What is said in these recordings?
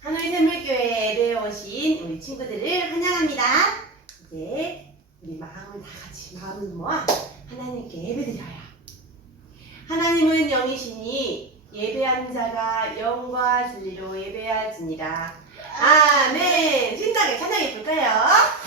하노이 샘물교회에 오신 우리 친구들을 환영합니다. 이제 우리 마음을 다 같이 마음을 모아 하나님께 예배드려요. 하나님은 영이시니 예배하는 자가 영과 진리로 예배하지니라. 아멘. 신나게 찬양해 볼까요?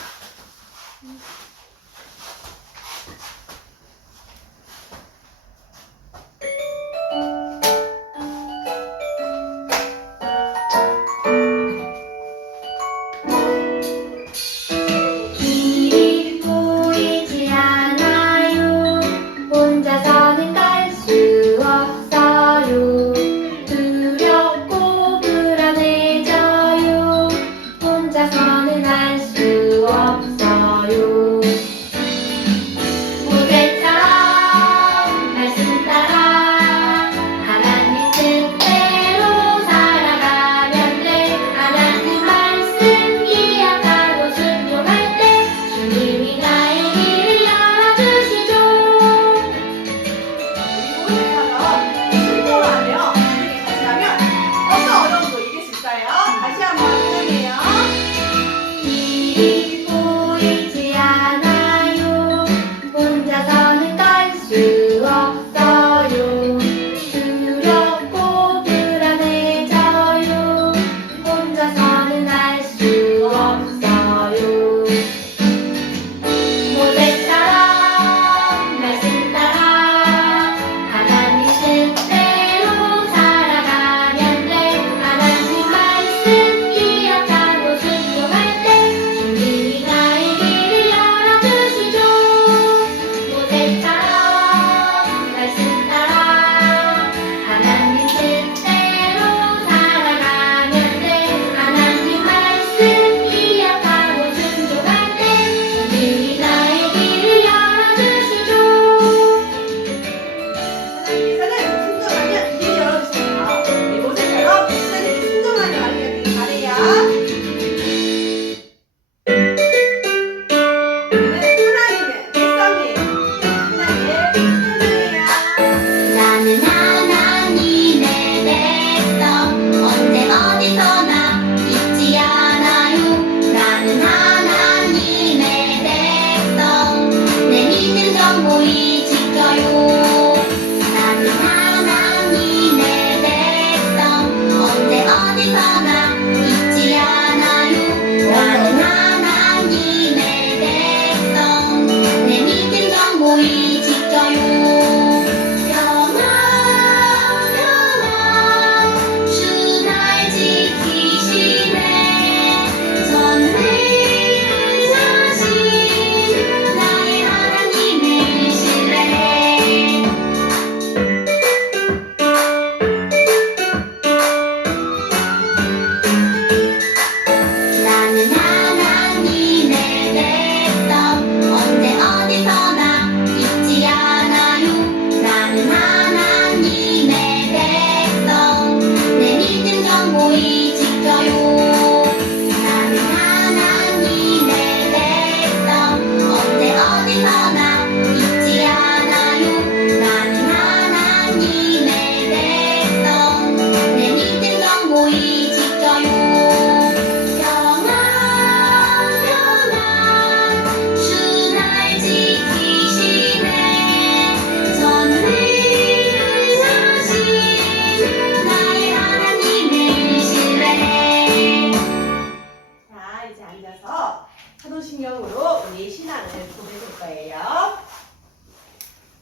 사도신경으로 우리 신앙을 고백할 거예요.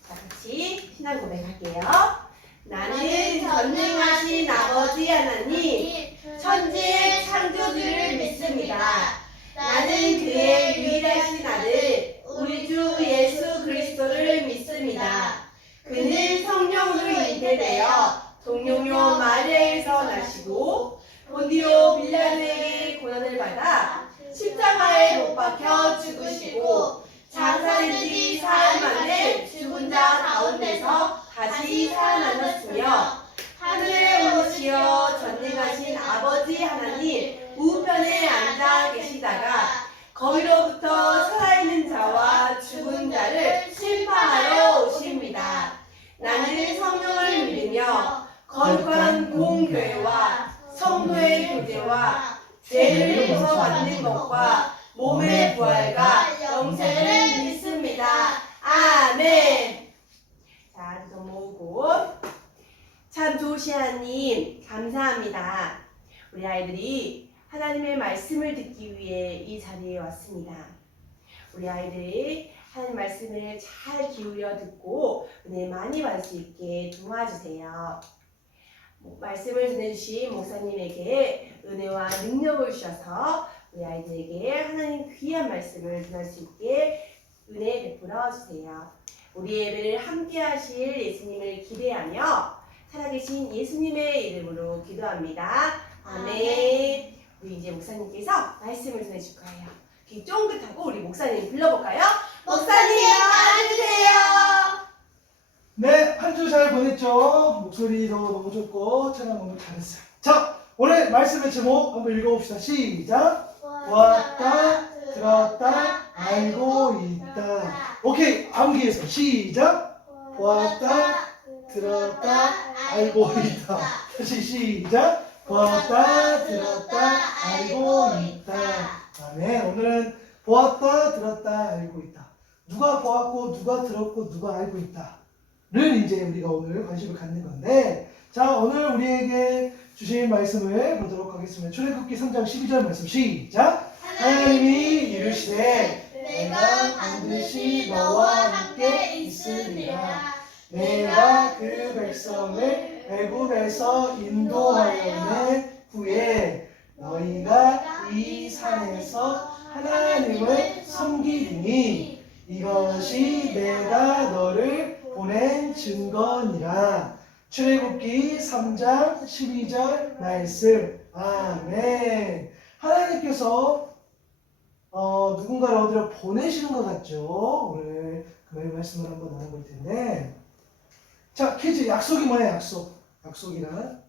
자, 같이 신앙 고백할게요. 나는 전능하신 아버지 하나님, 천지의 창조주를 믿습니다. 나는 그의 유일하신 아들, 우리 주 예수 그리스도를 믿습니다. 그는 성령으로 잉태되어 동정녀 마리아에서 나시고 본디오 빌라도에게 고난을 받아 십자가에 못 박혀 죽으시고 장사된 지 사흘 만에 죽은 자 가운데서 다시 살아나셨으며 하늘에 오르시어 전능하신 아버지 하나님 우편에 앉아 계시다가 거기로부터 살아있는 자와 죽은 자를 심판하러 오십니다. 나는 성령을 믿으며 거룩한 공교회와 성도의 교제와 죄를 용서받는 것과 몸의 부활과 영생을 믿습니다. 아멘. 자, 좀 모으고. 참 좋으신 하나님 감사합니다. 우리 아이들이 하나님의 말씀을 듣기 위해 이 자리에 왔습니다. 우리 아이들이 하나님 말씀을 잘 기울여 듣고 은혜 많이 받을 수 있게 도와주세요. 말씀을 전해주신 목사님에게 은혜와 능력을 주셔서 우리 아이들에게 하나님 귀한 말씀을 전할 수 있게 은혜 베풀어 주세요. 우리 예배를 함께 하실 예수님을 기대하며 살아계신 예수님의 이름으로 기도합니다. 아멘. 우리 이제 목사님께서 말씀을 전해줄 거예요. 귀 쫑긋하고 우리 목사님 불러볼까요? 목사님 나와주세요. 네, 한 주 잘 보냈죠? 목소리도 너무 좋고 찬양 너무 잘했어요. 자, 오늘 말씀의 제목 한번 읽어봅시다. 시작. 보았다, 들었다, 알고 있다. 오케이, 암기해서 시작. 보았다, 들었다, 알고 있다. 다시 시작. 보았다, 들었다, 알고 있다. 아멘. 오늘은 보았다, 들었다, 알고 있다. 누가 보았고, 누가 들었고, 누가 알고 있다를 이제 우리가 오늘 관심을 갖는 건데, 자, 오늘 우리에게 주신 말씀을 보도록 하겠습니다. 출애굽기 3장 12절 말씀 시작. 하나님이 이르시되 내가 반드시 너와 함께 있으리라. 내가 그 백성을 애굽에서 인도하여 낸 후에 너희가 이 산에서 하나님을 섬기리니 이것이 내가 너를 보낸 증거니라. 출애굽기 3장 12절 말씀. 아멘. 하나님께서 누군가를 어디로 보내시는 것 같죠? 오늘 그 말씀을 한번 나눠볼 텐데, 자, 퀴즈. 약속이 뭐야? 약속이란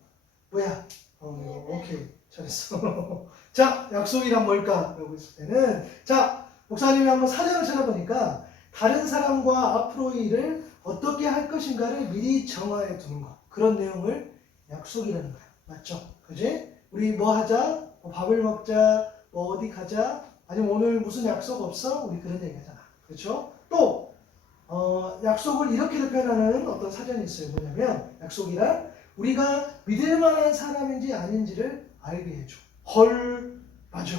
뭐야? 오케이, 잘했어. 자, 약속이란 뭘까? 라고 했을 때는, 자, 목사님이 한번 사전을 찾아보니까 다른 사람과 앞으로의 일을 어떻게 할 것인가를 미리 정하여 두는 것, 그런 내용을 약속이라는 거야. 맞죠? 그지? 우리 뭐 하자? 뭐 밥을 먹자? 뭐 어디 가자? 아니면 오늘 무슨 약속 없어? 우리 그런 얘기 하잖아. 그렇죠? 또 약속을 이렇게도 표현하는 어떤 사전이 있어요. 뭐냐면 약속이란 우리가 믿을 만한 사람인지 아닌지를 알게 해줘. 헐, 맞아.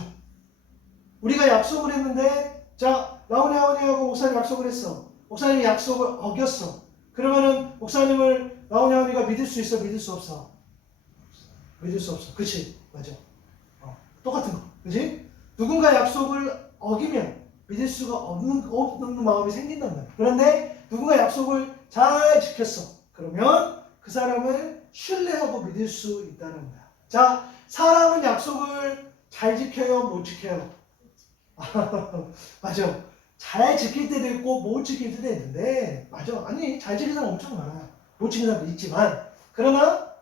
우리가 약속을 했는데, 자, 라온이하고 목사님 약속을 했어. 목사님이 약속을 어겼어. 그러면은 목사님을 라온이가 믿을 수 있어? 믿을 수 없어? 믿을 수 없어. 그치? 맞아. 똑같은 거. 그치? 누군가 약속을 어기면 믿을 수가 없는 마음이 생긴단 말이야. 그런데 누군가 약속을 잘 지켰어. 그러면 그 사람을 신뢰하고 믿을 수 있다는 거야. 자, 사람은 약속을 잘 지켜요? 못 지켜요? 맞아. 잘 지킬 때도 있고 못 지킬 때도 있는데, 맞아. 아니, 잘 지키는 사람 엄청 많아요. 못 지키는 사람도 있지만, 그러나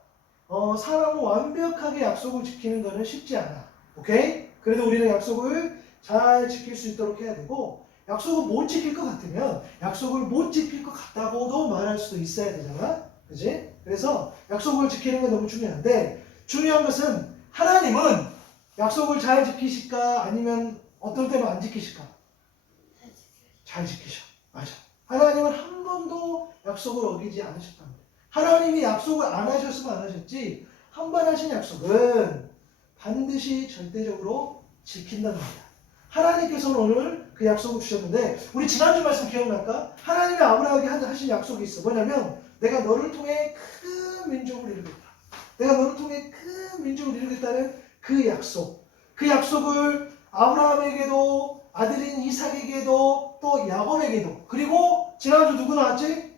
사람은 완벽하게 약속을 지키는 것은 쉽지 않아. 오케이? 그래도 우리는 약속을 잘 지킬 수 있도록 해야 되고, 약속을 못 지킬 것 같으면 약속을 못 지킬 것 같다고도 말할 수도 있어야 되잖아. 그지? 그래서 약속을 지키는 건 너무 중요한데, 중요한 것은 하나님은 약속을 잘 지키실까? 아니면 어떤 때는 안 지키실까? 잘 지키셔. 맞아. 하나님은 한 번도 약속을 어기지 않으셨답니다. 하나님이 약속을 안 하셨으면 안 하셨지, 한 번 하신 약속은 반드시 절대적으로 지킨다는 겁니다. 하나님께서는 오늘 그 약속을 주셨는데, 우리 지난주 말씀 기억날까? 하나님이 아브라함에게 하신 약속이 있어. 뭐냐면 내가 너를 통해 큰 민족을 이루겠다. 내가 너를 통해 큰 민족을 이루겠다는 그 약속. 그 약속을 아브라함에게도, 아들인 이삭에게도, 또 야곱에게도, 그리고 지난주 누구 나왔지?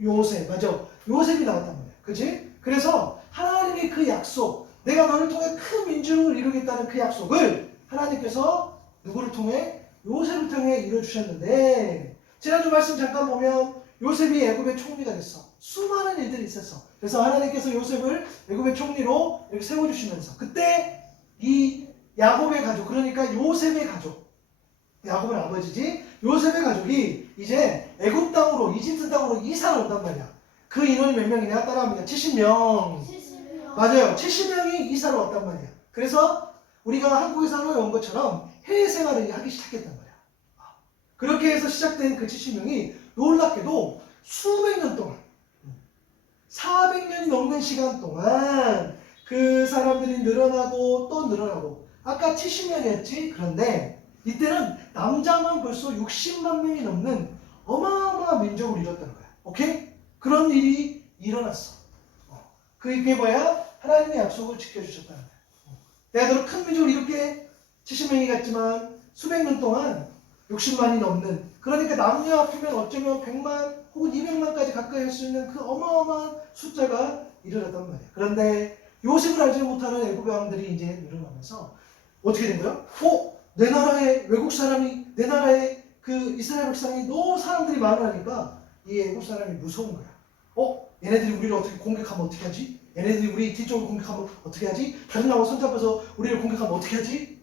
요셉. 맞아. 요셉이 나왔단 말이야. 그치? 그래서 하나님의 그 약속, 내가 너를 통해 큰 민족을 이루겠다는 그 약속을 하나님께서 누구를 통해? 요셉을 통해 이루어주셨는데, 지난주 말씀 잠깐 보면 요셉이 애굽의 총리가 됐어. 수많은 일들이 있었어. 그래서 하나님께서 요셉을 애굽의 총리로 이렇게 세워주시면서, 그때 이 야곱의 가족, 그러니까 요셉의 가족, 야곱은 아버지지, 요셉의 가족이 이제 애굽 땅으로, 이집트 땅으로 이사를 온단 말이야. 그 인원이 몇 명이냐? 따라합니다. 70명. 70명. 맞아요. 70명이 이사를 왔단 말이에요. 그래서 우리가 한국에서 온 것처럼 해외 생활을 하기 시작했단 말이야. 그렇게 해서 시작된 그 70명이 놀랍게도 수백 년 동안 400년이 넘는 시간 동안 그 사람들이 늘어나고 또 늘어나고 아까 70명이었지? 그런데 이때는 남자만 벌써 60만 명이 넘는 어마어마한 민족을 이뤘다는 거야. 오케이? 그런 일이 일어났어. 그게 뭐야? 하나님의 약속을 지켜주셨다는 거야. 내가 너를 큰 민족을 이렇게 70명이 갔지만 수백 년 동안 60만이 넘는, 그러니까 남녀 합치면 어쩌면 100만 혹은 200만까지 가까이 할 수 있는 그 어마어마한 숫자가 일어났단 말이야. 그런데 요셉을 알지 못하는 애굽의 왕들이 이제 늘어나면서 어떻게 된 거야? 내 나라에 외국 사람이, 내 나라에 그 이스라엘 백성이 너무 사람들이 많으니까 이 애굽 사람이 무서운 거야. 얘네들이 우리를 어떻게 공격하면 어떻게 하지? 얘네들이 우리 뒤쪽을 공격하면 어떻게 하지? 다른 나라와 손잡아서 우리를 공격하면 어떻게 하지?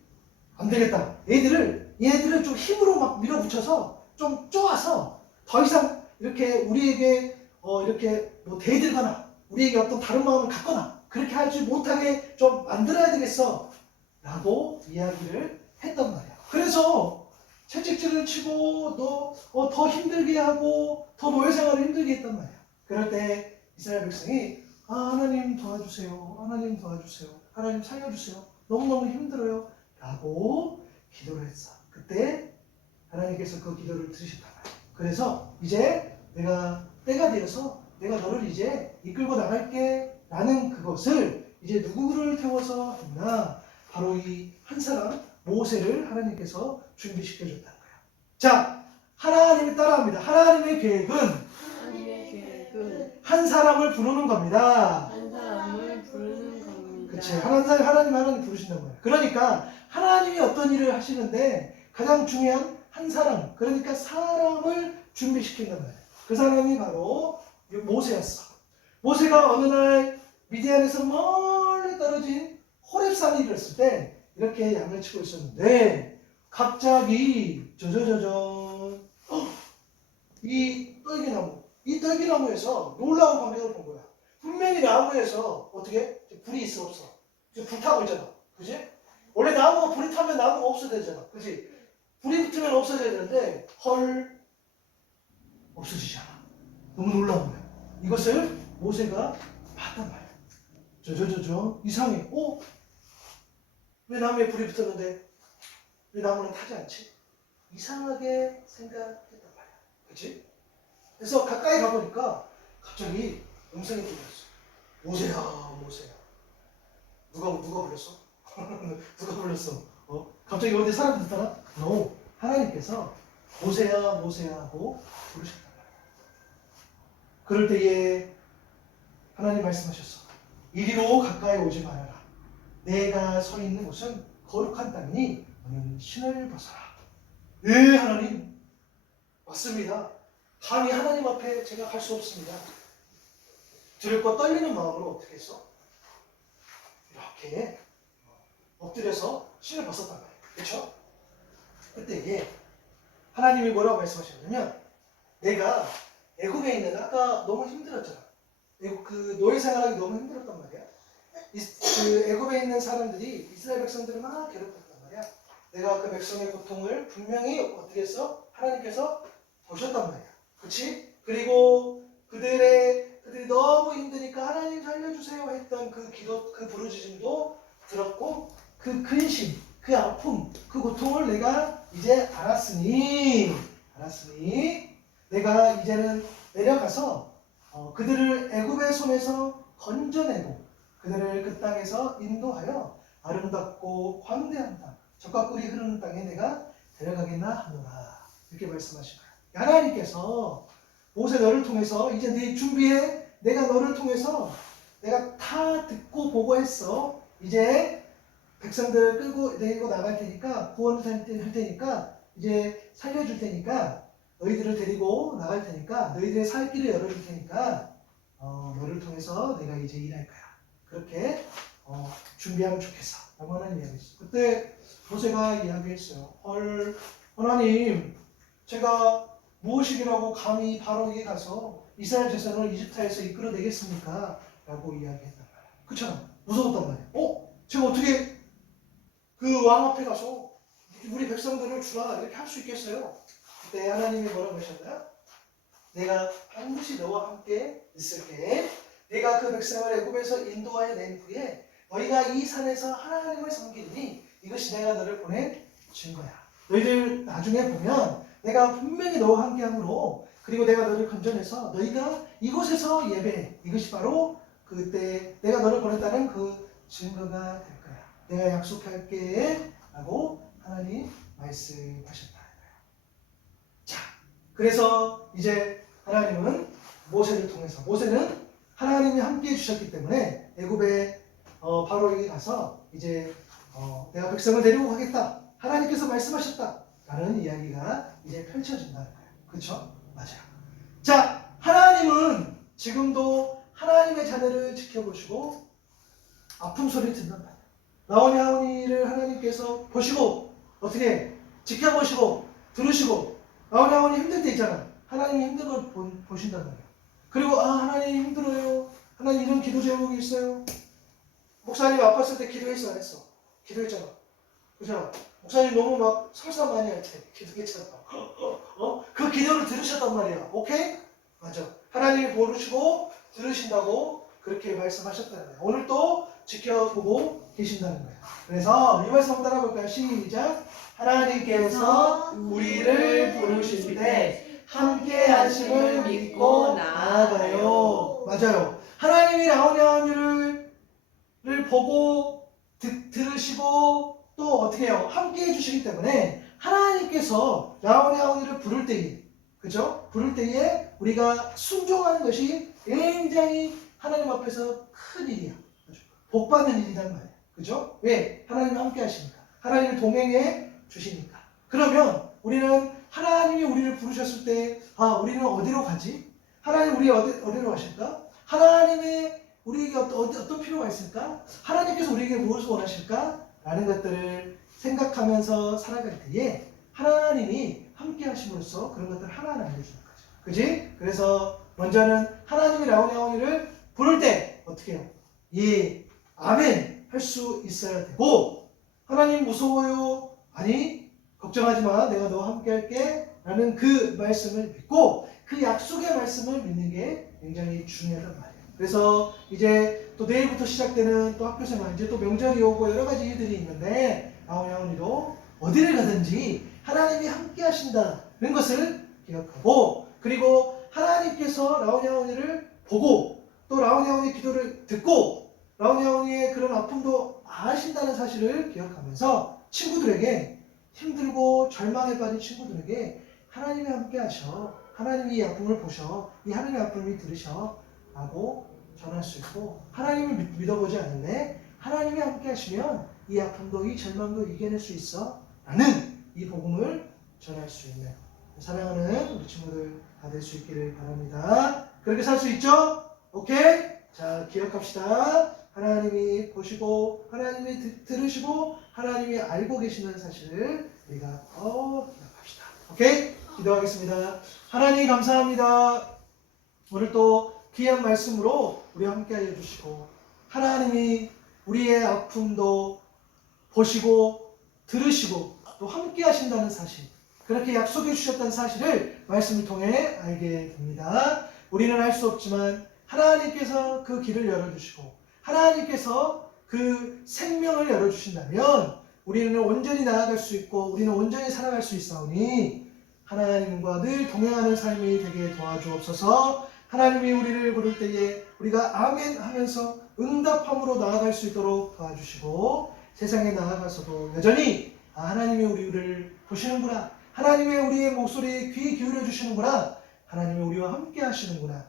안 되겠다. 얘네들을 좀 힘으로 막 밀어붙여서 좀 쪼아서 더 이상 이렇게 우리에게 이렇게 뭐 대들거나 우리에게 어떤 다른 마음을 갖거나 그렇게 하지 못하게 좀 만들어야 되겠어 라고 이야기를 했단 말이야. 그래서 채찍질을 치고 더 힘들게 하고 더 노예 생활을 힘들게 했단 말이야. 그럴 때 이스라엘 백성이 하나님 도와주세요. 하나님 도와주세요. 하나님 살려주세요. 너무너무 힘들어요. 라고 기도를 했어. 그때 하나님께서 그 기도를 들으셨단 말이야. 그래서 이제 내가 때가 되어서 내가 너를 이제 이끌고 나갈게 라는 그것을 이제 누구를 태워서 했나? 바로 이 한 사람 모세를 하나님께서 준비시켜 줬다는 거야. 자, 하나님이 따라합니다. 하나님의 계획은 하나님의 계획은 한 사람을 부르는 겁니다. 한 사람을 부르는 겁니다. 그치. 하나님 부르신단 말이야. 그러니까 하나님이 어떤 일을 하시는데 가장 중요한 한 사람, 그러니까 사람을 준비시킨단 말이야. 그 사람이 바로 모세였어. 모세가 어느 날 미디안에서 멀리 떨어진 호렙산에 이르렀을 때 이렇게 양을 치고 있었는데 갑자기 저저저저 이 떨기나무에서 놀라운 광경을 본 거야. 분명히 나무에서 어떻게 불이 있어 없어? 지금 불타고 있잖아. 그지? 원래 나무가 불이 타면 나무가 없어져야 되잖아. 그지? 불이 붙으면 없어져야 되는데 헐 없어지지 않아. 너무 놀라운 거야. 이것을 모세가 봤단 말이야. 저저저저 이상해. 왜 나무에 불이 붙었는데 왜 나무는 타지 않지? 이상하게 생각했단 말이야. 그치? 그래서 가까이 가보니까 갑자기 음성이 들렸어. 모세야, 모세야. 누가 불렀어? 누가 불렀어? 갑자기 어디 사람 듣더라? No. 하나님께서 모세야, 모세야 하고 부르셨단 말이야. 그럴 때에 하나님 말씀하셨어. 이리로 가까이 오지 말아라. 내가 서 있는 곳은 거룩한 땅이니 너는 신을 벗어라. 네, 하나님. 맞습니다. 감히 하나님 앞에 제가 갈 수 없습니다. 두렵고 떨리는 마음으로 어떻게 했어? 이렇게 엎드려서 신을 벗었단 말이에요. 그렇죠? 그때 하나님이 뭐라고 말씀하셨냐면 내가 애굽에 있는 아까 너무 힘들었잖아. 애굽 그 노예 생활하기 너무 힘들었단 말이야. 그 애굽에 있는 사람들이 이스라엘 백성들을 막 괴롭혔단 말이야. 내가 그 백성의 고통을 분명히 어떻게 했어? 하나님께서 보셨단 말이야. 그렇지? 그리고 그들이 너무 힘드니까 하나님 살려주세요 했던 그 기도, 그 부르짖음도 들었고 그 근심, 그 아픔, 그 고통을 내가 이제 알았으니 내가 이제는 내려가서 그들을 애굽의 손에서 건져내고 그들을 그 땅에서 인도하여 아름답고 광대한 땅, 젖과 꿀이 흐르는 땅에 내가 데려가겠나 하노라. 이렇게 말씀하신 거예요. 하나님께서 모세 너를 통해서 이제 네 준비해. 내가 너를 통해서 내가 다 듣고 보고 했어. 이제 백성들을 끌고 내리고 나갈 테니까 구원을 할 테니까 이제 살려줄 테니까 너희들을 데리고 나갈 테니까 너희들의 살 길을 열어줄 테니까 너를 통해서 내가 이제 일할 거야. 그렇게 준비하면 좋겠어. 라고 하나님 이야기했어. 그때 모세가 이야기했어요. 하나님 제가 무엇이라고 감히 바로에게 가서 이스라엘 자손을 이집트에서 이끌어내겠습니까? 라고 이야기했단 말이야. 그렇잖아. 무서웠단 말이야. 제가 어떻게 그 왕 앞에 가서 우리 백성들을 주라 이렇게 할 수 있겠어요? 그때 하나님이 뭐라고 하셨나요? 내가 반드시 너와 함께 있을게. 내가 그 백성을 애굽에서 인도하여 낸 후에 너희가 이 산에서 하나님을 섬기니 이것이 내가 너를 보낸 증거야. 너희들 나중에 보면 내가 분명히 너와 함께함으로 그리고 내가 너를 건져내서 너희가 이곳에서 예배해. 이것이 바로 그때 내가 너를 보냈다는 그 증거가 될 거야. 내가 약속할게 라고 하나님 말씀하셨다. 자, 그래서 이제 하나님은 모세를 통해서 모세는 하나님이 함께 해주셨기 때문에 애굽에 바로에게 가서 이제 내가 백성을 데리고 가겠다. 하나님께서 말씀하셨다. 라는 이야기가 이제 펼쳐진다는 거예요. 그렇죠? 맞아요. 자, 하나님은 지금도 하나님의 자녀를 지켜보시고 아픔 소리를 듣는단 말이에요. 나오니 하오니를 하나님께서 보시고 어떻게 지켜보시고 들으시고 나오니 하오니 힘들 때 있잖아. 하나님이 힘든 걸 보신단 말이에요. 그리고 하나님 힘들어요. 하나님 이런 기도 제목이 있어요. 목사님 아팠을 때 기도했어 안 했어? 기도했잖아. 그죠? 목사님 너무 막 설사 많이 할 때 기도했잖아. 그 기도를 들으셨단 말이야. 오케이? 맞아. 하나님이 모르시고 들으신다고 그렇게 말씀하셨다는 거예요. 오늘 또 지켜보고 계신다는 거예요. 그래서 이 말씀 한번 따라볼까요? 시작. 하나님께서 우리를 부르실 때 함께 하심을 믿고 나아가요. 맞아요. 하나님이 라오냐오니를 보고 들으시고 또 어떻게 해요? 함께 해주시기 때문에 하나님께서 라오냐오니를 부를 때에 그죠? 부를 때에 우리가 순종하는 것이 굉장히 하나님 앞에서 큰 일이야. 복 받는 일이란 말이야. 그죠? 왜? 하나님이 함께 하시니까. 하나님이 동행해 주시니까. 그러면 우리는 하나님이 우리를 부르셨을 때 우리는 어디로 가지? 하나님 우리 어디로 가실까? 하나님의 우리에게 어떤 필요가 있을까? 하나님께서 우리에게 무엇을 원하실까? 라는 것들을 생각하면서 살아갈 때에 하나님이 함께 하심으로써 그런 것들을 하나하나 알려주는 거죠. 그지? 그래서 먼저는 하나님이 라오냐오니를 부를 때 어떻게 해요? 예, 아멘 할 수 있어야 되고 하나님 무서워요? 아니 걱정하지 마 내가 너와 함께 할게 라는 그 말씀을 믿고 그 약속의 말씀을 믿는 게 굉장히 중요하단 말이에요. 그래서 이제 또 내일부터 시작되는 또 학교생활 이제 또 명절이 오고 여러 가지 일들이 있는데 라오냐오니도 어디를 가든지 하나님이 함께 하신다는 것을 기억하고 그리고 하나님께서 라오냐오니를 보고 또 라오냐오니 기도를 듣고 라오냐오니의 그런 아픔도 아신다는 사실을 기억하면서 친구들에게 힘들고 절망에 빠진 친구들에게 하나님이 함께 하셔 하나님이 이 아픔을 보셔 이 하나님의 아픔을 들으셔 라고 전할 수 있고 하나님을 믿어보지 않는데 하나님이 함께 하시면 이 아픔도 이 절망도 이겨낼 수 있어 라는 이 복음을 전할 수 있는 사랑하는 우리 친구들 다 될 수 있기를 바랍니다. 그렇게 살 수 있죠? 오케이? 자 기억합시다. 하나님이 보시고 하나님이 들으시고 하나님이 알고 계시는 사실을 우리가 기억합시다. 오케이? 기도하겠습니다. 하나님 감사합니다. 오늘 또 귀한 말씀으로 우리 함께 하여 주시고 하나님이 우리의 아픔도 보시고 들으시고 또 함께 하신다는 사실 그렇게 약속해 주셨다는 사실을 말씀을 통해 알게 됩니다. 우리는 할 수 없지만 하나님께서 그 길을 열어주시고 하나님께서 그 생명을 열어주신다면 우리는 온전히 나아갈 수 있고 우리는 온전히 살아갈 수 있사오니 하나님과 늘 동행하는 삶이 되게 도와주옵소서. 하나님이 우리를 부를 때에 우리가 아멘 하면서 응답함으로 나아갈 수 있도록 도와주시고 세상에 나아가서도 여전히 하나님이 우리를 보시는구나 하나님이 우리의 목소리에 귀 기울여 주시는구나 하나님이 우리와 함께 하시는구나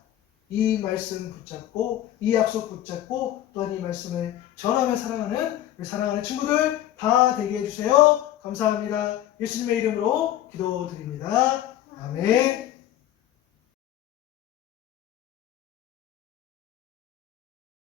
이 말씀 붙잡고 이 약속 붙잡고 또한 이 말씀을 전하며 사랑하는 친구들 다 되게 해주세요. 감사합니다. 예수님의 이름으로 기도드립니다. 아멘.